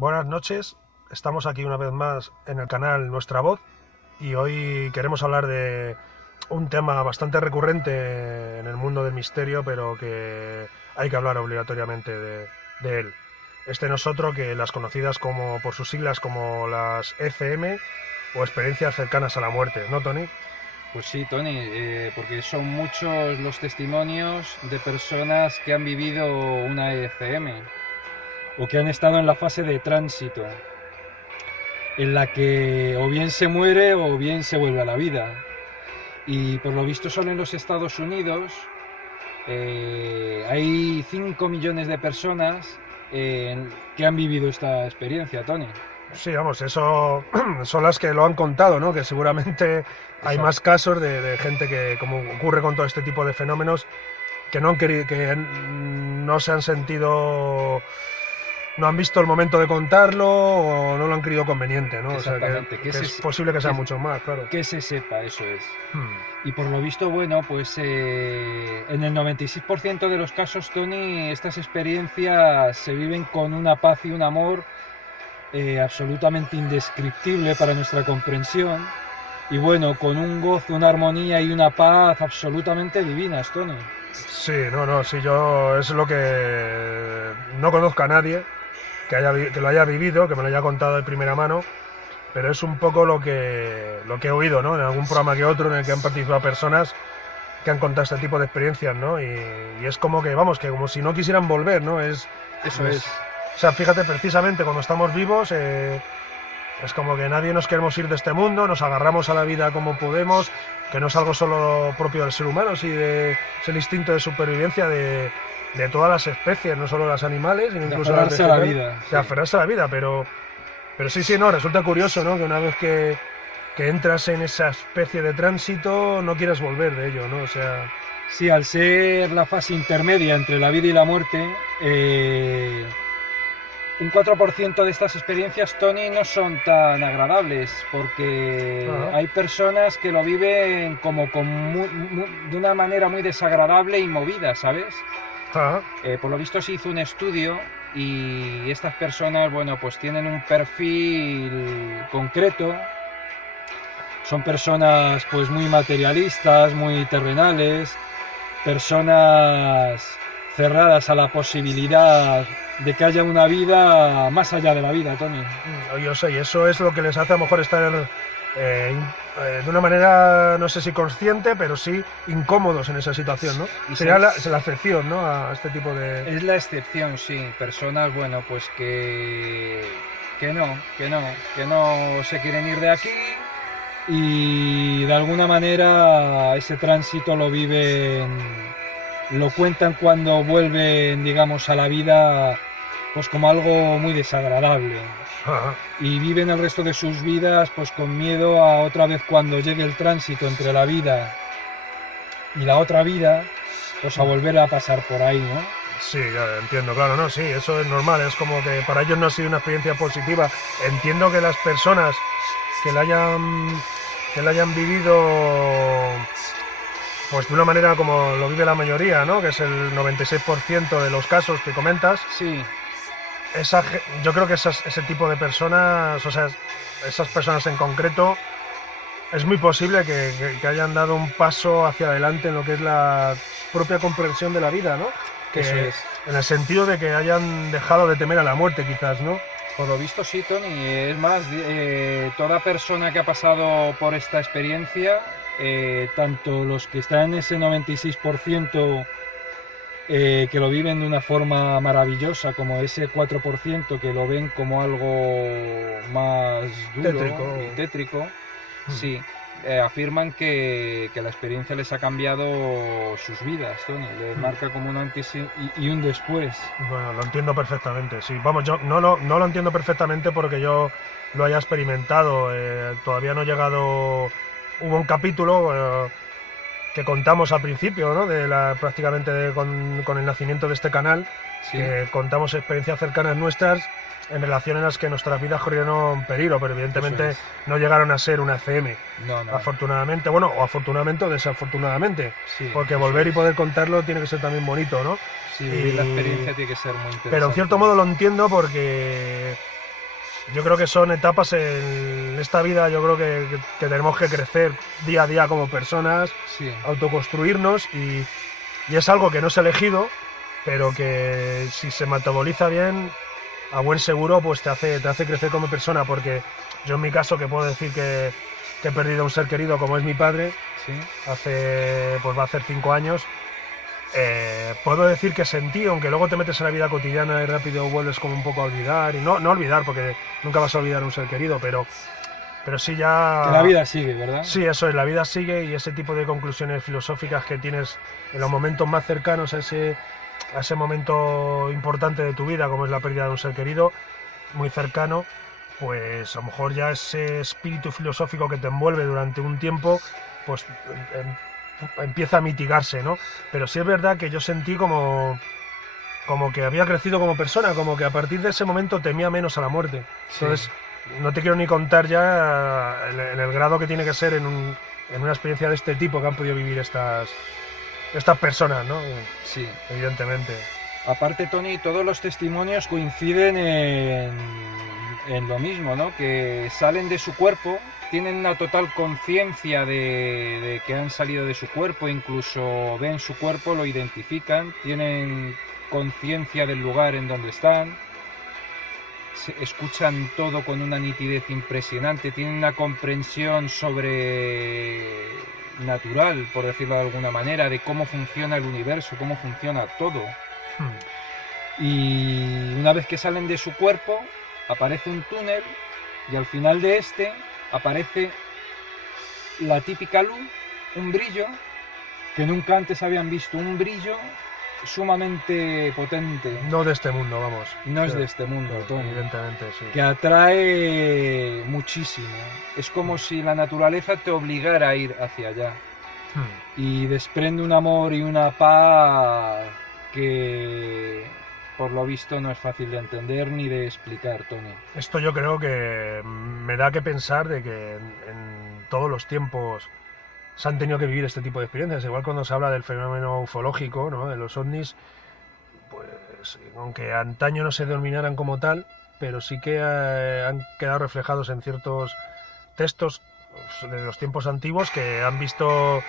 Buenas noches, estamos aquí una vez más en el canal Nuestra Voz y hoy queremos hablar de un tema bastante recurrente en el mundo del misterio, pero que hay que hablar obligatoriamente de él. Este no es otro que las conocidas como por sus siglas como las ECM o experiencias cercanas a la muerte, ¿no, Tony? Pues sí, Tony, porque son muchos los testimonios de personas que han vivido una ECM o que han estado en la fase de tránsito, en la que o bien se muere o bien se vuelve a la vida. Y por lo visto solo en los Estados Unidos hay 5 millones de personas que han vivido esta experiencia, Tony. Sí, vamos, eso son las que lo han contado, ¿no? Que seguramente hay Exacto. más casos de gente que, como ocurre con todo este tipo de fenómenos, que no han querido, que no se han sentido, no han visto el momento de contarlo o no lo han creído conveniente, ¿no? O sea Exactamente, que es posible que sea mucho más, claro. que se sepa, eso es. Hmm. Y por lo visto, bueno, pues en el 96% de los casos, Tony, estas experiencias se viven con una paz y un amor absolutamente indescriptible para nuestra comprensión. Y bueno, con un gozo, una armonía y una paz absolutamente divinas, Tony. Sí, no, sí, yo es lo que no conozco a nadie que lo haya vivido, que me lo haya contado de primera mano, pero es un poco lo que he oído, ¿no? En algún programa que otro en el que han participado personas que han contado este tipo de experiencias, ¿no? Y es como que, vamos, que como si no quisieran volver, ¿no? Eso es. O sea, fíjate, precisamente cuando estamos vivos, es como que nadie nos queremos ir de este mundo, nos agarramos a la vida como podemos, que no es algo solo propio del ser humano, sí es el instinto de supervivencia de todas las especies, no solo las animales, sino De incluso las aferrarse a la vegetales, vida. de Sí. aferrarse a la vida, pero sí, no, resulta curioso, ¿no? Que una vez que entras en esa especie de tránsito, no quieras volver de ello, ¿no? O sea, Sí, al ser la fase intermedia entre la vida y la muerte, un 4% de estas experiencias, Tony, no son tan agradables porque ajá, hay personas que lo viven como de una manera muy desagradable y movida, ¿sabes? ajá, Por lo visto se hizo un estudio y estas personas, bueno, pues tienen un perfil concreto, son personas pues muy materialistas, muy terrenales, personas cerradas a la posibilidad de que haya una vida más allá de la vida, Tony. yo sé, y eso es lo que les hace a lo mejor estar de una manera, no sé si consciente, pero sí incómodos en esa situación, ¿no? Y Sería sabes, la excepción, ¿no? A este tipo de... es la excepción, sí. Personas, bueno, pues que no se quieren ir de aquí y de alguna manera ese tránsito lo viven, lo cuentan cuando vuelven, digamos, a la vida, pues como algo muy desagradable. Ajá. Y viven el resto de sus vidas pues con miedo a otra vez cuando llegue el tránsito entre la vida y la otra vida, pues a volver a pasar por ahí, ¿no? Sí, ya entiendo, claro, no, sí, eso es normal, es como que para ellos no ha sido una experiencia positiva. Entiendo que las personas que la hayan vivido pues de una manera como lo vive la mayoría, ¿no? Que es el 96% de los casos que comentas, Sí, yo creo que ese tipo de personas, o sea, esas personas en concreto, es muy posible que hayan dado un paso hacia adelante en lo que es la propia comprensión de la vida, ¿no? eso Que es. en el sentido de que hayan dejado de temer a la muerte, quizás, ¿no? Por lo visto sí, Tony. Es más, toda persona que ha pasado por esta experiencia, tanto los que están en ese 96% que lo viven de una forma maravillosa, como ese 4% que lo ven como algo más duro Tétrico. y tétrico, Hmm. sí, afirman que la experiencia les ha cambiado sus vidas, Tony, les Hmm. marca como un antes y un después. Bueno, lo entiendo perfectamente, sí. Vamos, yo no lo entiendo perfectamente porque yo lo haya experimentado. Todavía no he llegado. Hubo un capítulo que contamos al principio, ¿no? Prácticamente con el nacimiento de este canal, Sí, que contamos experiencias cercanas nuestras en relación en las que nuestras vidas corrieron peligro, pero eso evidentemente es. no llegaron a ser una CM. No, no, Afortunadamente, bueno, o afortunadamente o desafortunadamente, sí, porque eso volver y es. poder contarlo tiene que ser también bonito, ¿no? Sí, vivir la Y, experiencia tiene que ser muy pero en interesante. cierto modo lo entiendo porque yo creo que son etapas en esta vida, yo creo que tenemos que crecer día a día como personas, Sí, autoconstruirnos y es algo que no es elegido, pero que si se metaboliza bien, a buen seguro, pues te hace crecer como persona, porque yo en mi caso, que puedo decir que he perdido a un ser querido como es mi padre, sí, pues va a hacer 5 años, puedo decir que sentí, aunque luego te metes en la vida cotidiana y rápido vuelves como un poco a olvidar, y no olvidar, porque nunca vas a olvidar a un ser querido, pero sí ya... que la vida sigue, ¿verdad? Sí, eso es, la vida sigue y ese tipo de conclusiones filosóficas que tienes en los momentos más cercanos a ese momento importante de tu vida, como es la pérdida de un ser querido, muy cercano, pues a lo mejor ya ese espíritu filosófico que te envuelve durante un tiempo, pues empieza a mitigarse, ¿no? Pero sí es verdad que yo sentí como que había crecido como persona, como que a partir de ese momento temía menos a la muerte. Sí. Entonces, no te quiero ni contar ya en el grado que tiene que ser en una experiencia de este tipo que han podido vivir estas personas, ¿no? Sí. Evidentemente. Aparte, Tony, todos los testimonios coinciden en lo mismo, ¿no? Que salen de su cuerpo, tienen una total conciencia de que han salido de su cuerpo, incluso ven su cuerpo, lo identifican, tienen conciencia del lugar en donde están, escuchan todo con una nitidez impresionante, tienen una comprensión natural, por decirlo de alguna manera, de cómo funciona el universo, cómo funciona todo. Y una vez que salen de su cuerpo, aparece un túnel y al final de este aparece la típica luz, un brillo que nunca antes habían visto, un brillo sumamente potente. No de este mundo, vamos. No es de este mundo, Tony. Evidentemente, sí. Que atrae muchísimo. Es como si la naturaleza te obligara a ir hacia allá. Y desprende un amor y una paz que, por lo visto, no es fácil de entender ni de explicar, Tony. Esto yo creo que me da que pensar de que en todos los tiempos se han tenido que vivir este tipo de experiencias. Igual cuando se habla del fenómeno ufológico, ¿no? De los ovnis, pues aunque antaño no se denominaran como tal, pero sí que han quedado reflejados en ciertos textos de los tiempos antiguos que han visto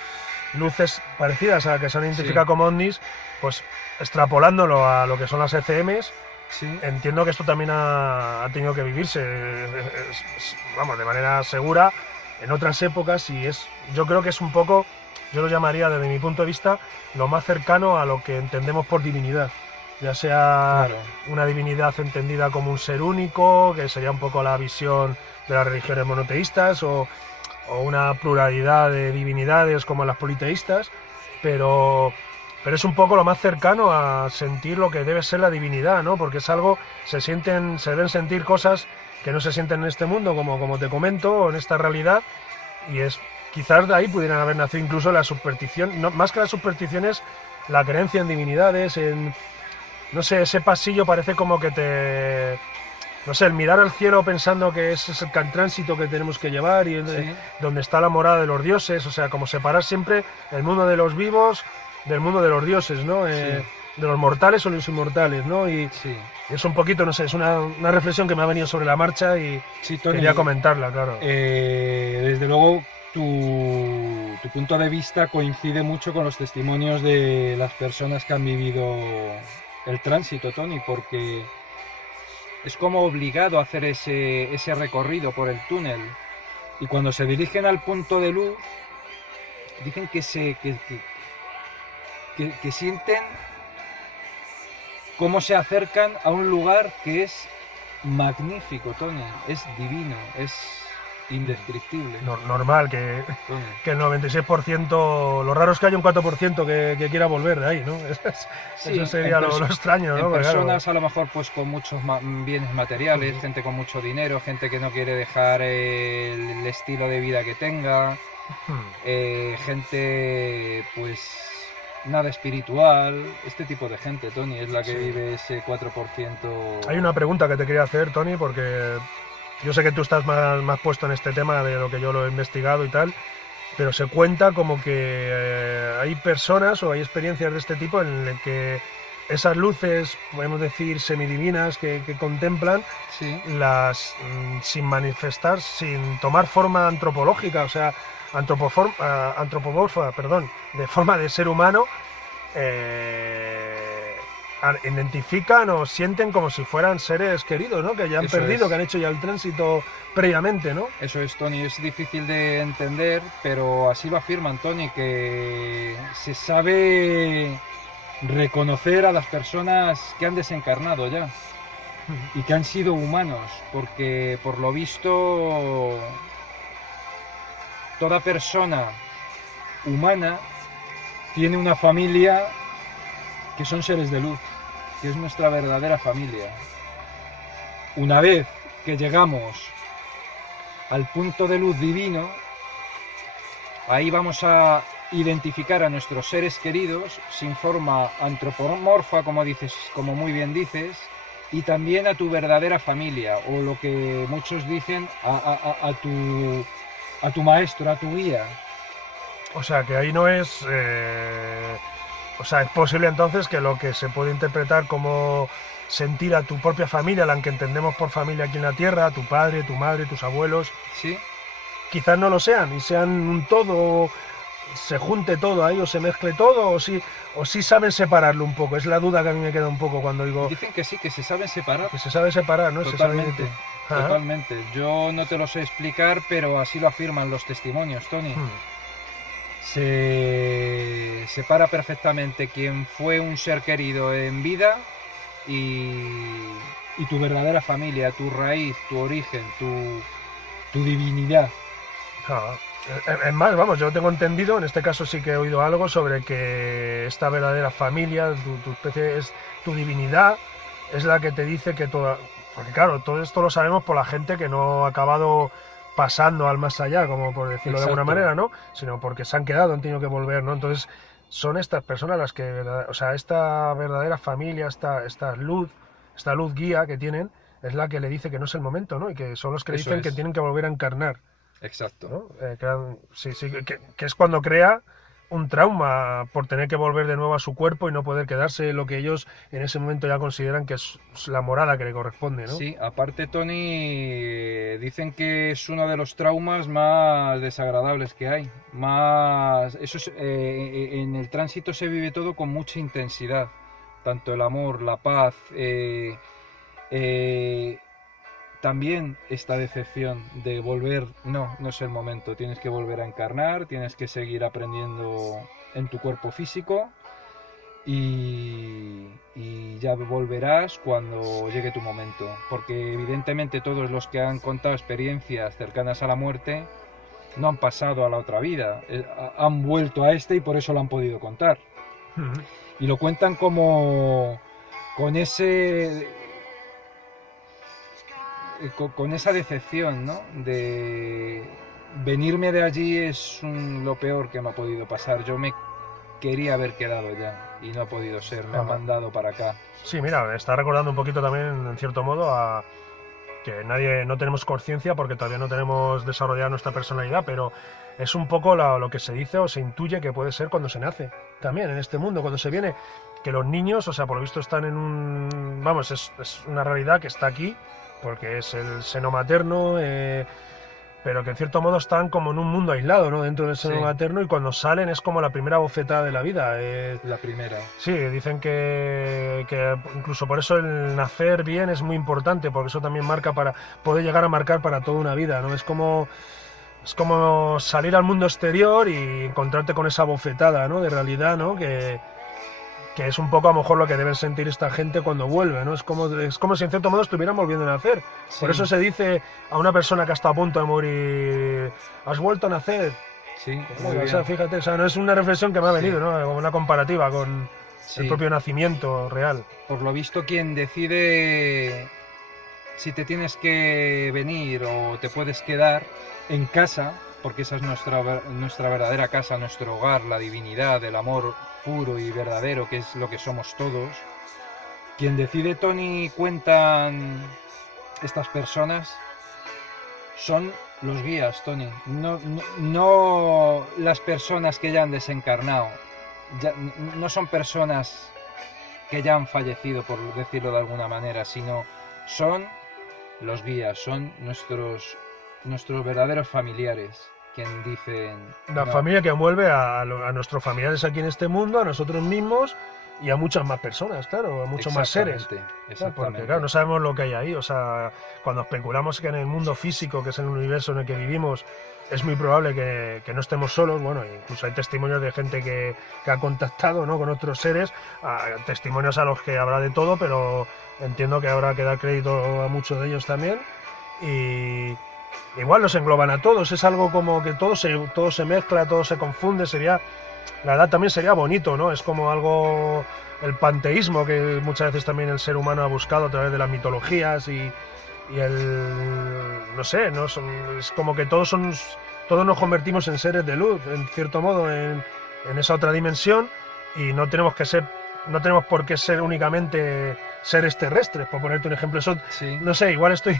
luces parecidas a las que se han identificado como ovnis, pues extrapolándolo a lo que son las ECMs. Sí. Entiendo que esto también ha tenido que vivirse, vamos, de manera segura en otras épocas, y yo creo que es un poco, yo lo llamaría desde mi punto de vista, lo más cercano a lo que entendemos por divinidad, ya sea una divinidad entendida como un ser único, que sería un poco la visión de las religiones monoteístas, o una pluralidad de divinidades como las politeístas, pero es un poco lo más cercano a sentir lo que debe ser la divinidad, ¿no? Porque es algo, se deben sentir cosas que no se sienten en este mundo, como te comento, o en esta realidad, y quizás de ahí pudieran haber nacido incluso la superstición, no, más que las supersticiones, la creencia en divinidades, no sé, ese pasillo parece como que no sé, el mirar al cielo pensando que ese es el tránsito que tenemos que llevar y donde está la morada de los dioses, o sea, como separar siempre el mundo de los vivos del mundo de los dioses, ¿no? De los mortales o los inmortales, ¿no? Y es un poquito, no sé, es una reflexión que me ha venido sobre la marcha y Tony, quería comentarla, claro. Desde luego, tu punto de vista coincide mucho con los testimonios de las personas que han vivido el tránsito, Tony, porque es como obligado a hacer ese recorrido por el túnel. Y cuando se dirigen al punto de luz, dicen que sienten cómo se acercan a un lugar que es magnífico, Tony. Es divino, es indescriptible. Normal, que el 96%, lo raro es que haya un 4% que quiera volver de ahí, ¿no? Eso sería lo extraño, ¿no? En personas a lo mejor pues con muchos bienes materiales, gente con mucho dinero, gente que no quiere dejar el estilo de vida que tenga, gente pues nada espiritual, este tipo de gente, Tony, es la que vive ese 4%. Hay una pregunta que te quería hacer, Tony, porque yo sé que tú estás más puesto en este tema de lo que yo lo he investigado y tal, pero se cuenta como que hay personas o hay experiencias de este tipo en el que esas luces, podemos decir, semidivinas que contemplan, Sí, sin manifestar, sin tomar forma antropológica, o sea, antropomorfa, perdón, de forma de ser humano, identifican o sienten como si fueran seres queridos, ¿no? Que ya han eso perdido, que es. han hecho ya el tránsito previamente, ¿no? Eso es, Tony. Es difícil de entender, pero así lo afirman, Tony, que se sabe reconocer a las personas que han desencarnado ya y que han sido humanos, porque por lo visto toda persona humana tiene una familia que son seres de luz, que es nuestra verdadera familia. Una vez que llegamos al punto de luz divino, ahí vamos a identificar a nuestros seres queridos sin forma antropomorfa, como dices, como muy bien dices, y también a tu verdadera familia, o lo que muchos dicen, a tu maestro, a tu guía. O sea, que ahí no es... o sea, es posible entonces que lo que se puede interpretar como sentir a tu propia familia, la que entendemos por familia aquí en la Tierra, a tu padre, tu madre, tus abuelos, ¿Sí? quizás no lo sean y sean un todo, se junte todo ahí o se mezcle todo, o sí saben separarlo un poco. Es la duda que a mí me queda un poco cuando digo Dicen que sí, que se saben separar. que se sabe separar, ¿no? Se sabe Totalmente, Ajá. totalmente. Yo no te lo sé explicar, pero así lo afirman los testimonios, Tony. Se separa perfectamente quien fue un ser querido en vida y tu verdadera familia, tu raíz, tu origen, tu divinidad. Ah, es más, vamos, yo tengo entendido, en este caso sí que he oído algo sobre que esta verdadera familia, tu especie, es tu divinidad, es la que te dice que toda... Porque claro, todo esto lo sabemos por la gente que no ha acabado pasando al más allá, como por decirlo de alguna Exacto. manera, ¿no? Sino porque se han quedado, han tenido que volver, ¿no? Entonces son estas personas las que, o sea, esta verdadera familia, esta luz guía que tienen, es la que le dice que no es el momento, ¿no? Y que son los que le Eso dicen que es. tienen que volver a encarnar. Exacto. ¿No? Sí, sí, que es cuando crea un trauma por tener que volver de nuevo a su cuerpo y no poder quedarse lo que ellos en ese momento ya consideran que es la morada que le corresponde, ¿no? Sí, aparte, Tony, dicen que es uno de los traumas más desagradables que hay. Más, eso es, en el tránsito se vive todo con mucha intensidad, tanto el amor, la paz, eh, también esta decepción de volver, no es el momento, tienes que volver a encarnar, tienes que seguir aprendiendo en tu cuerpo físico y ya volverás cuando llegue tu momento, porque evidentemente todos los que han contado experiencias cercanas a la muerte no han pasado a la otra vida, han vuelto a este y por eso lo han podido contar. Y lo cuentan como con con esa decepción, ¿no? De venirme de allí es lo peor que me ha podido pasar. Yo me quería haber quedado ya y no ha podido ser, me han mandado para acá. Sí, mira, me está recordando un poquito también, en cierto modo, a que no tenemos conciencia porque todavía no tenemos desarrollada nuestra personalidad, pero es un poco lo que se dice o se intuye que puede ser cuando se nace, también en este mundo, cuando se viene, que los niños, o sea, por lo visto están en un... Vamos, es una realidad que está aquí, porque es el seno materno, pero que en cierto modo están como en un mundo aislado, ¿no? Dentro del seno materno, y cuando salen es como la primera bofetada de la vida. La primera. Sí, dicen que incluso por eso el nacer bien es muy importante, porque eso también puede llegar a marcar para toda una vida, ¿no? Es como salir al mundo exterior y encontrarte con esa bofetada, ¿no? De realidad, ¿no? Que es un poco a lo mejor lo que deben sentir esta gente cuando vuelve, ¿no? Es como si en cierto modo estuvieran volviendo a nacer. Sí. Por eso se dice a una persona que está a punto de morir, has vuelto a nacer. Sí, o sea, fíjate, o sea, no es una reflexión que me ha venido, ¿no? Como una comparativa con el propio nacimiento real. Por lo visto, quien decide si te tienes que venir o te puedes quedar en casa, porque esa es nuestra verdadera casa, nuestro hogar, la divinidad, el amor puro y verdadero, que es lo que somos todos. Quien decide, Tony, cuentan estas personas, son los guías, Tony, no las personas que ya han desencarnado, no son personas que ya han fallecido, por decirlo de alguna manera, sino son los guías, son nuestros verdaderos familiares, quien dicen... La familia que envuelve a nuestros familiares aquí en este mundo, a nosotros mismos y a muchas más personas, claro, a muchos más seres. Exactamente. Porque claro, no sabemos lo que hay ahí. O sea, cuando especulamos que en el mundo físico, que es el universo en el que vivimos, es muy probable que no estemos solos. Bueno, incluso hay testimonios de gente que ha contactado, ¿no?, con otros seres, testimonios a los que habrá de todo, pero entiendo que habrá que dar crédito a muchos de ellos también. Y igual nos engloban a todos, es algo como que todo se mezcla, todo se confunde. La verdad también sería bonito, ¿no? Es como algo, el panteísmo que muchas veces también el ser humano ha buscado a través de las mitologías y no sé, ¿no? Es como que todos nos convertimos en seres de luz, en cierto modo, en esa otra dimensión, y no tenemos por qué ser únicamente seres terrestres, por ponerte un ejemplo. Eso, sí. No sé, igual estoy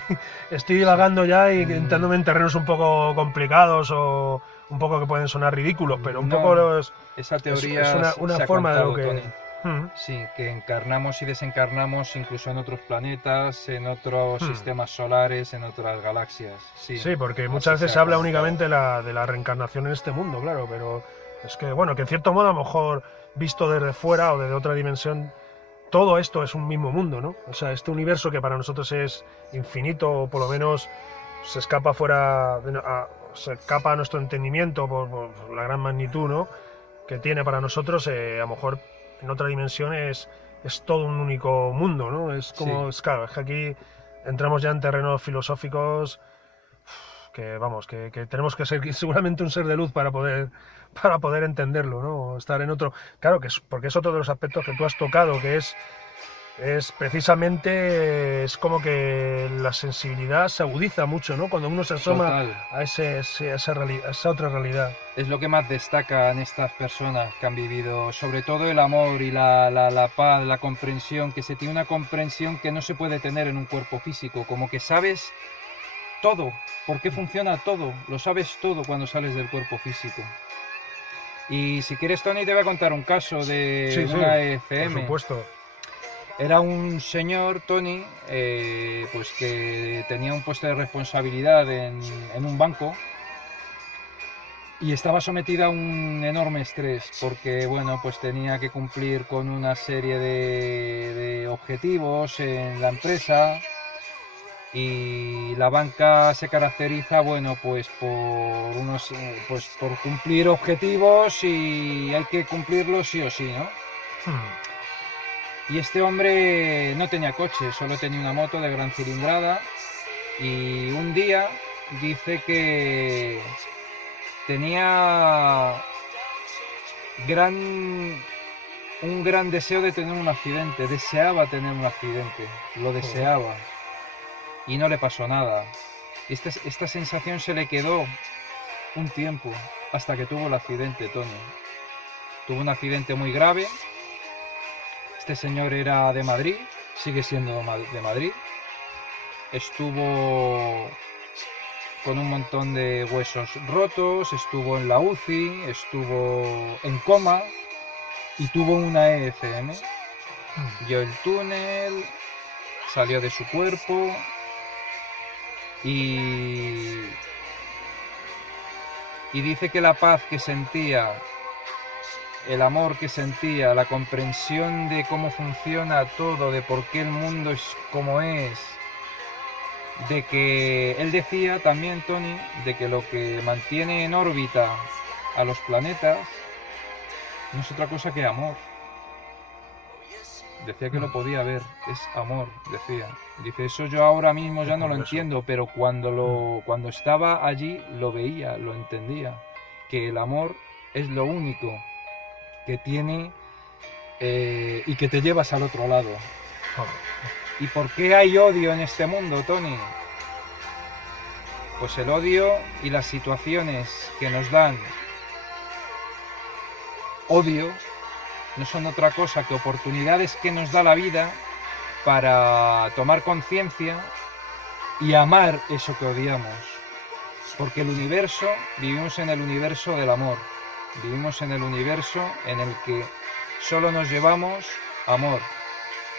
divagando ya y entrándome en terrenos un poco complicados o un poco que pueden sonar ridículos, pero un poco esa teoría es una forma de lo que... Tony. Sí, que encarnamos y desencarnamos incluso en otros planetas, en otros sistemas solares, en otras galaxias. Sí, porque muchas veces se habla únicamente de la reencarnación en este mundo, claro, pero es que, bueno, que en cierto modo a lo mejor visto desde fuera o desde otra dimensión, todo esto es un mismo mundo, ¿no? O sea, este universo que para nosotros es infinito, o por lo menos se escapa a nuestro entendimiento por la gran magnitud, ¿no?, que tiene para nosotros, a lo mejor en otra dimensión es todo un único mundo, ¿no? Es como, claro, es que aquí entramos ya en terrenos filosóficos que, vamos, que tenemos que ser seguramente un ser de luz para poder entenderlo, ¿no? Estar en otro... Claro, porque es otro de los aspectos que tú has tocado, que es precisamente, es como que la sensibilidad se agudiza mucho, ¿no?, cuando uno se asoma a esa otra realidad. Es lo que más destaca en estas personas que han vivido, sobre todo el amor y la paz, la comprensión, que se tiene una comprensión que no se puede tener en un cuerpo físico, como que sabes todo, por qué funciona todo, lo sabes todo cuando sales del cuerpo físico. Y si quieres, Tony, te voy a contar un caso de una ECM. Por supuesto. Era un señor, Tony, pues que tenía un puesto de responsabilidad en un banco y estaba sometido a un enorme estrés porque, bueno, pues tenía que cumplir con una serie de objetivos en la empresa, y la banca se caracteriza, bueno, pues por cumplir objetivos, y hay que cumplirlos sí o sí, ¿no? Y este hombre no tenía coche, solo tenía una moto de gran cilindrada, y un día dice que tenía un gran deseo de tener un accidente, deseaba tener un accidente, lo deseaba, y no le pasó nada. Esta sensación se le quedó un tiempo, hasta que tuvo el accidente, Tony. Tuvo un accidente muy grave. Este señor era de Madrid, sigue siendo de Madrid. Estuvo con un montón de huesos rotos, estuvo en la UCI, estuvo en coma y tuvo una ECM. Vio el túnel, salió de su cuerpo y dice que la paz que sentía, el amor que sentía, la comprensión de cómo funciona todo, de por qué el mundo es como es, de que él decía también, Tony, de que lo que mantiene en órbita a los planetas no es otra cosa que amor. Decía que lo podía ver, es amor, decía. Dice, eso yo ahora mismo ya no lo entiendo, pero cuando estaba allí lo veía, lo entendía, que el amor es lo único que tiene y que te llevas al otro lado. ¿Y por qué hay odio en este mundo, Tony? Pues el odio y las situaciones que nos dan odio no son otra cosa que oportunidades que nos da la vida para tomar conciencia y amar eso que odiamos. Porque vivimos en el universo del amor, vivimos en el universo en el que solo nos llevamos amor,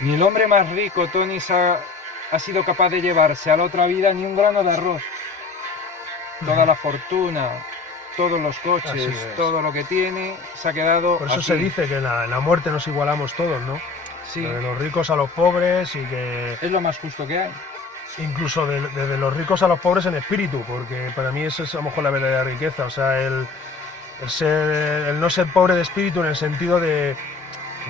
Ni el hombre más rico, Tony, ha sido capaz de llevarse a la otra vida ni un grano de arroz. Toda la fortuna, todos los coches, todo lo que tiene, se ha quedado Por eso aquí. se dice que en la muerte nos igualamos todos, ¿no? Sí. De los ricos a los pobres y que... Es lo más justo que hay. Incluso desde los ricos a los pobres en espíritu, porque para mí eso es a lo mejor la verdadera riqueza. O sea, el no ser pobre de espíritu en el sentido de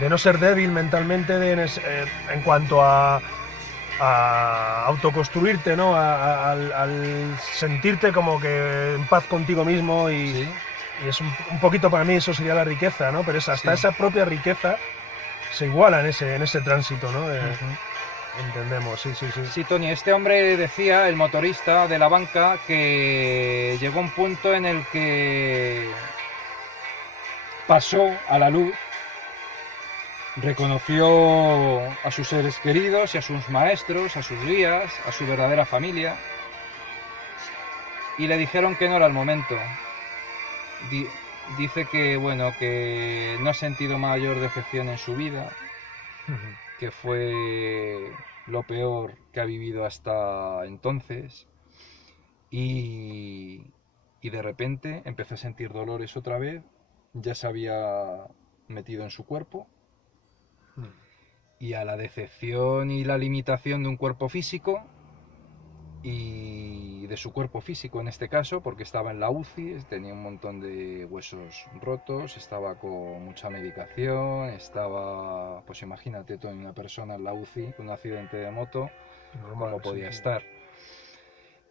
no ser débil mentalmente en cuanto a autoconstruirte, ¿no? Al sentirte como que en paz contigo mismo y es un poquito para mí eso sería la riqueza, ¿no? Pero hasta esa propia riqueza se iguala en ese tránsito, ¿no? Entendemos, sí. Sí, Tony, este hombre decía, el motorista de la banca, que llegó un punto en el que pasó a la luz, reconoció a sus seres queridos y a sus maestros, a sus guías, a su verdadera familia, y le dijeron que no era el momento. Dice que, bueno, que no ha sentido mayor decepción en su vida, que fue lo peor que ha vivido hasta entonces, y de repente empezó a sentir dolores otra vez, ya se había metido en su cuerpo, y a la decepción y la limitación de un cuerpo físico, y de su cuerpo físico en este caso, porque estaba en la UCI, tenía un montón de huesos rotos, estaba con mucha medicación, estaba, pues imagínate tú, una persona en la UCI con un accidente de moto, cómo podía estar.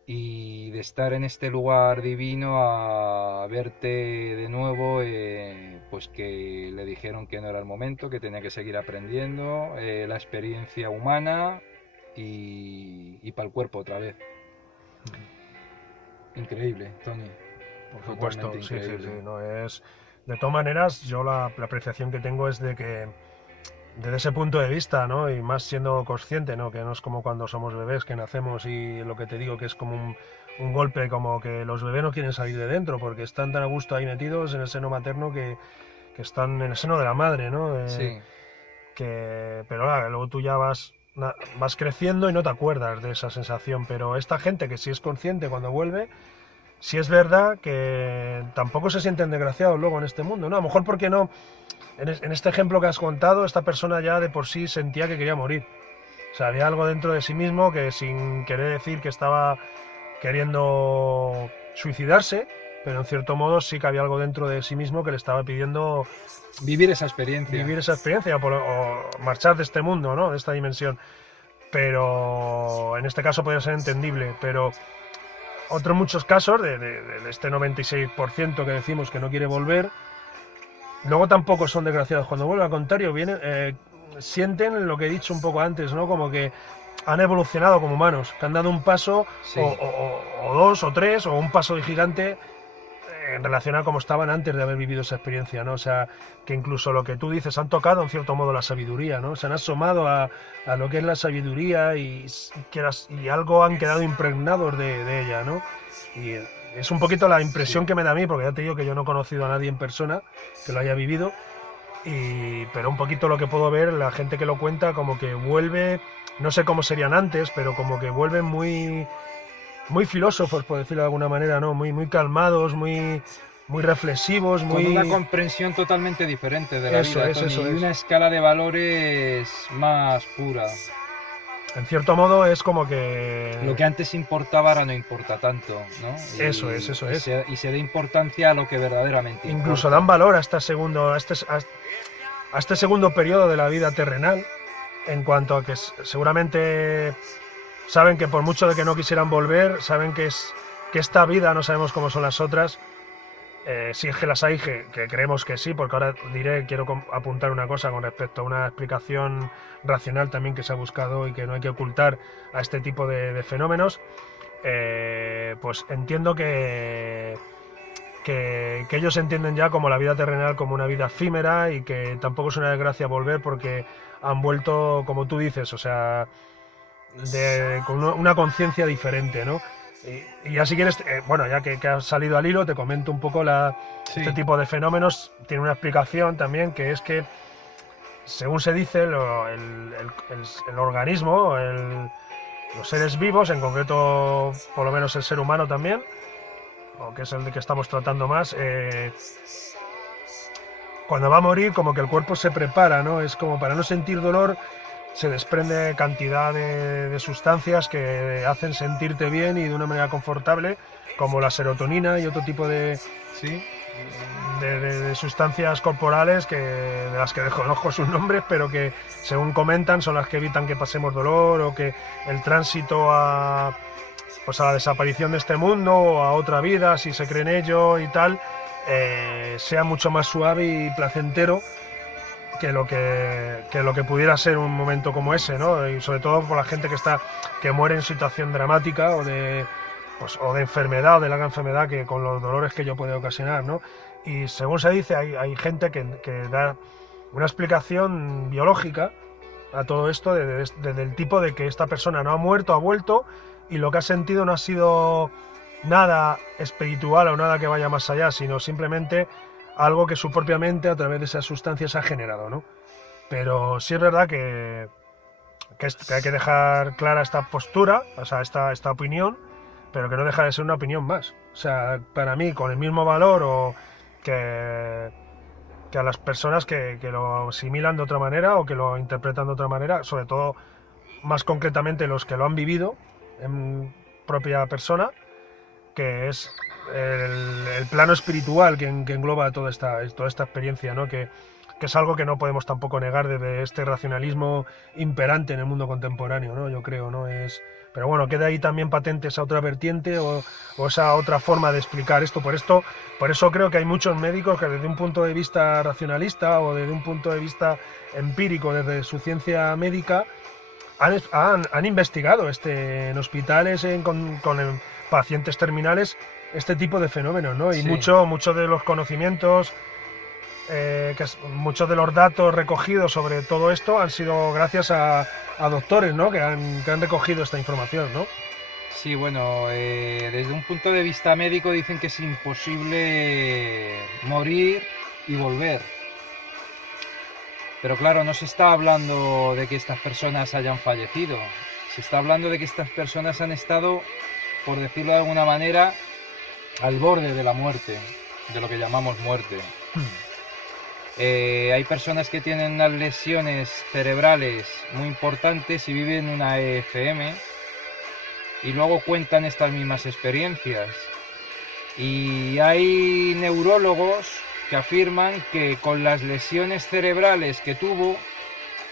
Y de estar en este lugar divino a verte de nuevo, pues que le dijeron que no era el momento, que tenía que seguir aprendiendo, la experiencia humana y para el cuerpo otra vez. Increíble, Tony. Por supuesto, sí. No es... De todas maneras, yo la apreciación que tengo es de que desde ese punto de vista, ¿no? Y más siendo consciente, ¿no? Que no es como cuando somos bebés, que nacemos y lo que te digo que es como un golpe, como que los bebés no quieren salir de dentro porque están tan a gusto ahí metidos en el seno materno que están en el seno de la madre, ¿no? Sí. Pero claro, luego tú ya vas creciendo y no te acuerdas de esa sensación, pero esta gente que sí es consciente cuando vuelve, sí es verdad que tampoco se sienten desgraciados luego en este mundo, ¿no? A lo mejor porque no, en este ejemplo que has contado, esta persona ya de por sí sentía que quería morir. O sea, había algo dentro de sí mismo que sin querer decir que estaba queriendo suicidarse, pero en cierto modo sí que había algo dentro de sí mismo que le estaba pidiendo vivir esa experiencia o marchar de este mundo, ¿no? De esta dimensión. Pero en este caso podría ser entendible, pero otros muchos casos de este 96% que decimos que no quiere volver, luego tampoco son desgraciados cuando vuelven, al contrario, sienten lo que he dicho un poco antes, ¿no? Como que han evolucionado como humanos, que han dado un paso o dos o tres o un paso de gigante en relación a cómo estaban antes de haber vivido esa experiencia, ¿no? O sea, que incluso lo que tú dices, han tocado en cierto modo la sabiduría, ¿no? Se han asomado a lo que es la sabiduría y algo han quedado impregnados de ella, ¿no? Y es un poquito la impresión que me da a mí, porque ya te digo que yo no he conocido a nadie en persona que lo haya vivido, pero un poquito lo que puedo ver, la gente que lo cuenta como que vuelve, no sé cómo serían antes, pero como que vuelven muy filósofos, por decirlo de alguna manera, ¿no? Muy calmados, muy reflexivos, con una comprensión totalmente diferente de la vida, Tony, y una escala de valores más pura. En cierto modo es como que... Lo que antes importaba ahora no importa tanto, ¿no? Eso es. Y se da importancia a lo que verdaderamente importa. Incluso dan valor a este segundo periodo de la vida terrenal, en cuanto a que seguramente saben que por mucho de que no quisieran volver, saben que esta vida, no sabemos cómo son las otras, si es que las hay, que creemos que sí, porque ahora quiero apuntar una cosa con respecto a una explicación racional también que se ha buscado y que no hay que ocultar a este tipo de fenómenos, pues entiendo que ellos entienden ya como la vida terrenal como una vida efímera y que tampoco es una desgracia volver porque han vuelto, como tú dices, o sea, con una conciencia diferente, ¿no? Y ya si quieres, bueno, ya que has salido al hilo, te comento un poco este tipo de fenómenos. Tiene una explicación también, que es que según se dice, el organismo, los seres vivos, en concreto por lo menos el ser humano también, o que es el de que estamos tratando más, cuando va a morir como que el cuerpo se prepara, ¿no? Es como para no sentir dolor, se desprende cantidad de sustancias que hacen sentirte bien y de una manera confortable, como la serotonina y otro tipo Sí. de sustancias corporales de las que desconozco sus nombres, pero que según comentan son las que evitan que pasemos dolor o que el tránsito pues a la desaparición de este mundo o a otra vida, si se cree en ello y tal, sea mucho más suave y placentero que lo que pudiera ser un momento como ese, ¿no? Y sobre todo por la gente que muere en situación dramática o de enfermedad o de larga enfermedad, que con los dolores que ello puede ocasionar, ¿no? Y según se dice, hay gente que da una explicación biológica a todo esto, del tipo de que esta persona no ha muerto, ha vuelto, y lo que ha sentido no ha sido nada espiritual o nada que vaya más allá, sino simplemente algo que su propia mente a través de esas sustancias ha generado, ¿no? Pero sí es verdad que hay que dejar clara esta postura, o sea, esta opinión, pero que no deja de ser una opinión más. O sea, para mí, con el mismo valor o que a las personas que lo asimilan de otra manera o que lo interpretan de otra manera, sobre todo más concretamente los que lo han vivido en propia persona, que es el plano espiritual que engloba toda esta experiencia, ¿no? Que es algo que no podemos tampoco negar desde este racionalismo imperante en el mundo contemporáneo, ¿no? Yo creo, ¿no? Pero bueno, queda ahí también patente esa otra vertiente o esa otra forma de explicar esto. Por eso creo que hay muchos médicos que desde un punto de vista racionalista o desde un punto de vista empírico, desde su ciencia médica, han investigado en hospitales con pacientes terminales este tipo de fenómenos, ¿no? Y Sí. muchos de los conocimientos, muchos de los datos recogidos sobre todo esto han sido gracias a doctores, ¿no? Que han recogido esta información, ¿no? Sí, bueno, desde un punto de vista médico dicen que es imposible morir y volver. Pero claro, no se está hablando de que estas personas hayan fallecido. Se está hablando de que estas personas han estado, por decirlo de alguna manera, al borde de la muerte, de lo que llamamos muerte. Hay personas que tienen unas lesiones cerebrales muy importantes y viven una EFM y luego cuentan estas mismas experiencias. Y hay neurólogos que afirman que con las lesiones cerebrales que tuvo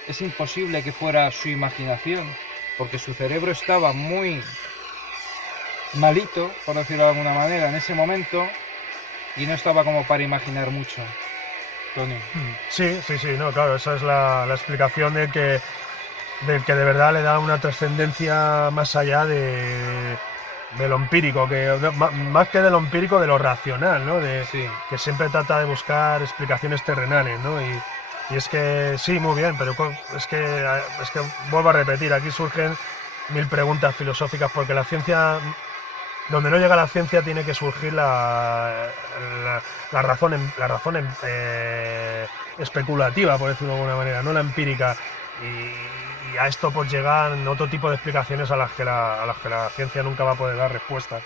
es imposible que fuera su imaginación, porque su cerebro estaba muy malito, por decirlo de alguna manera, en ese momento, y no estaba como para imaginar mucho. Tony. Sí, no, claro, esa es la explicación del que de verdad le da una trascendencia más allá de lo empírico, más que de lo empírico, de lo racional, ¿no? Sí. Que siempre trata de buscar explicaciones terrenales, ¿no? Y es que sí, muy bien, pero es que vuelvo a repetir, aquí surgen mil preguntas filosóficas, porque la ciencia, donde no llega la ciencia, tiene que surgir la razón especulativa, por decirlo de alguna manera, no la empírica. Y a esto pues llegan otro tipo de explicaciones a las que la ciencia nunca va a poder dar respuestas.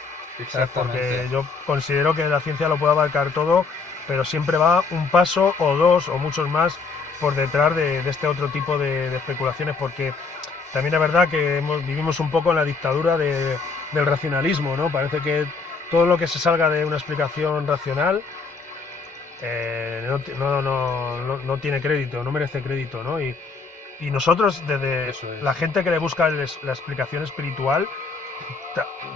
Porque yo considero que la ciencia lo puede abarcar todo, pero siempre va un paso o dos o muchos más por detrás de este otro tipo de especulaciones, porque también es verdad que vivimos un poco en la dictadura del racionalismo, ¿no? Parece que todo lo que se salga de una explicación racional no tiene crédito, no merece crédito, ¿no? Y nosotros, desde la gente que le busca la explicación espiritual,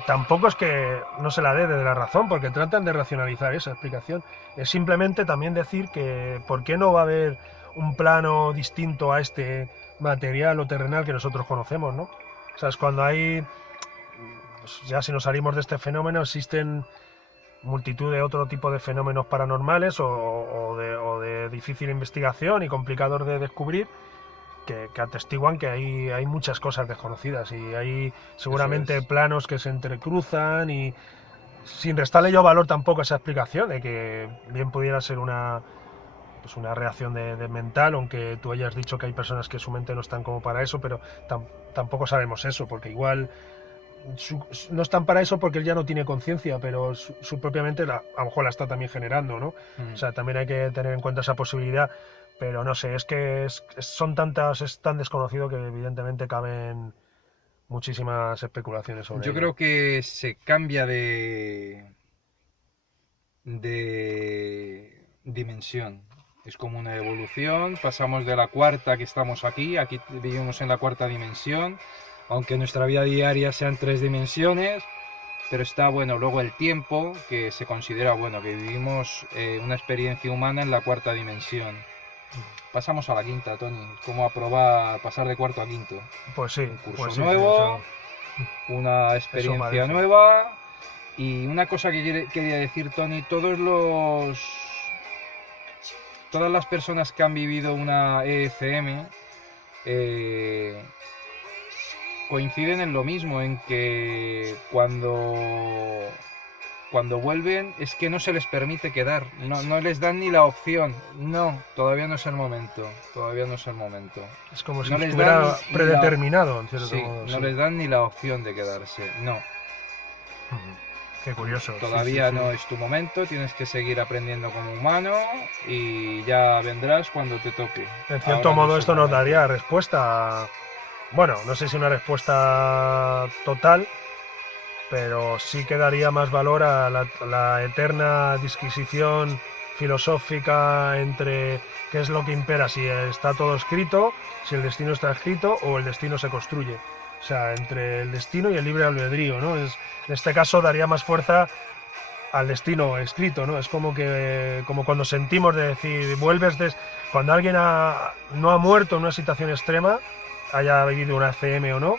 tampoco es que no se la dé desde la razón, porque tratan de racionalizar esa explicación. Es simplemente también decir que ¿por qué no va a haber un plano distinto a este material o terrenal que nosotros conocemos, ¿no? O sea, es cuando hay, pues ya si nos salimos de este fenómeno, existen multitud de otro tipo de fenómenos paranormales o de difícil investigación y complicados de descubrir, que atestiguan que hay muchas cosas desconocidas y hay seguramente planos que se entrecruzan, y sin restarle yo valor tampoco a esa explicación de que bien pudiera ser una pues una reacción de mental, aunque tú hayas dicho que hay personas que su mente no están como para eso, pero tampoco sabemos eso, porque igual no están para eso porque él ya no tiene conciencia, pero su propia mente a lo mejor la está también generando, ¿no? O sea, también hay que tener en cuenta esa posibilidad, pero no sé, es que son tantas, es tan desconocido que evidentemente caben muchísimas especulaciones sobre Yo ello. creo que se cambia de dimensión. Es como una evolución, pasamos de la cuarta que estamos aquí vivimos en la cuarta dimensión, aunque nuestra vida diaria sea en 3 dimensiones, pero está bueno luego el tiempo, que se considera bueno, que vivimos una experiencia humana en la cuarta dimensión. Pasamos a la quinta, Tony, como pasar de cuarto a quinto. Pues sí, Un curso pues sí, nuevo, sí, una experiencia parece. nueva. Y una cosa que quería decir, Tony, todas las personas que han vivido una EFM coinciden en lo mismo, en que cuando vuelven es que no se les permite quedar, no les dan ni la opción, no, todavía no es el momento, Es como si No les estuviera dan ni predeterminado, en cierto Sí, modo. no Sí. les dan ni la opción de quedarse, no. Qué curioso. Todavía sí, sí. no es tu momento, tienes que seguir aprendiendo como humano y ya vendrás cuando te toque. En cierto Ahora no modo es el esto nos momento. daría respuesta, bueno, no sé si una respuesta total, pero sí que daría más valor a la eterna disquisición filosófica entre qué es lo que impera, si está todo escrito, si el destino está escrito o el destino se construye. O sea, entre el destino y el libre albedrío, ¿no? En este caso daría más fuerza al destino escrito, ¿no? Es como cuando sentimos de decir, cuando alguien no ha muerto en una situación extrema, haya vivido una CM o no,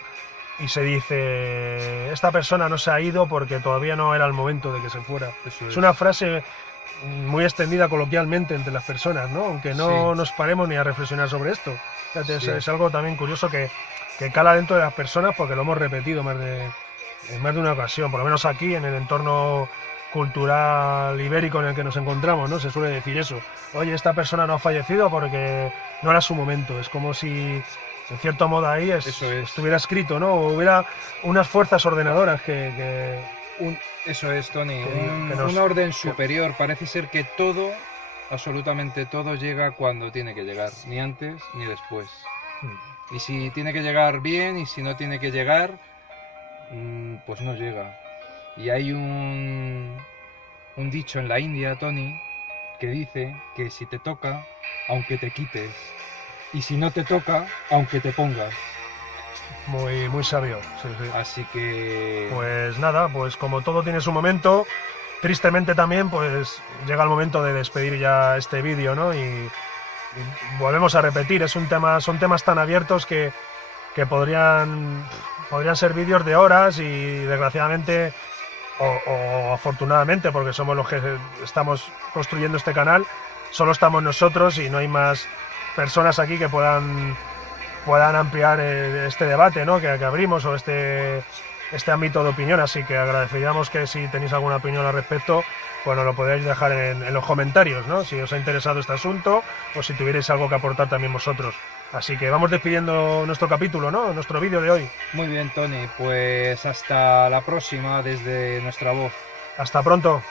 y se dice, esta persona no se ha ido porque todavía no era el momento de que se fuera. Eso Es una frase muy extendida coloquialmente entre las personas, ¿no? Aunque no Sí. nos paremos ni a reflexionar sobre esto. Fíjate, Sí. es algo también curioso que cala dentro de las personas porque lo hemos repetido en más de una ocasión, por lo menos aquí en el entorno cultural ibérico en el que nos encontramos, ¿no? Se suele decir eso. Oye, esta persona no ha fallecido porque no era su momento. Es como si, en cierto modo, ahí estuviera escrito, ¿no? O hubiera unas fuerzas ordenadoras Eso es, Tony, que nos- un orden superior. Parece ser que todo, absolutamente todo, llega cuando tiene que llegar, ni antes ni después. Y si tiene que llegar bien y si no tiene que llegar, pues no llega. Y hay un dicho en la India, Tony, que dice que si te toca, aunque te quites. Y si no te toca, aunque te pongas. Muy, muy sabio. Sí, sí. Así que... Pues nada, pues como todo tiene su momento, tristemente también, pues llega el momento de despedir ya este vídeo, ¿no? Y volvemos a repetir, son temas tan abiertos que podrían ser vídeos de horas y desgraciadamente o afortunadamente, porque somos los que estamos construyendo este canal, solo estamos nosotros y no hay más personas aquí que puedan ampliar este debate, ¿no? que abrimos, o este ámbito de opinión, así que agradeceríamos que si tenéis alguna opinión al respecto, pues nos lo podéis dejar en los comentarios, ¿no? Si os ha interesado este asunto o si tuvierais algo que aportar también vosotros. Así que vamos despidiendo nuestro capítulo, ¿no? Nuestro vídeo de hoy. Muy bien, Tony, pues hasta la próxima desde nuestra voz. Hasta pronto.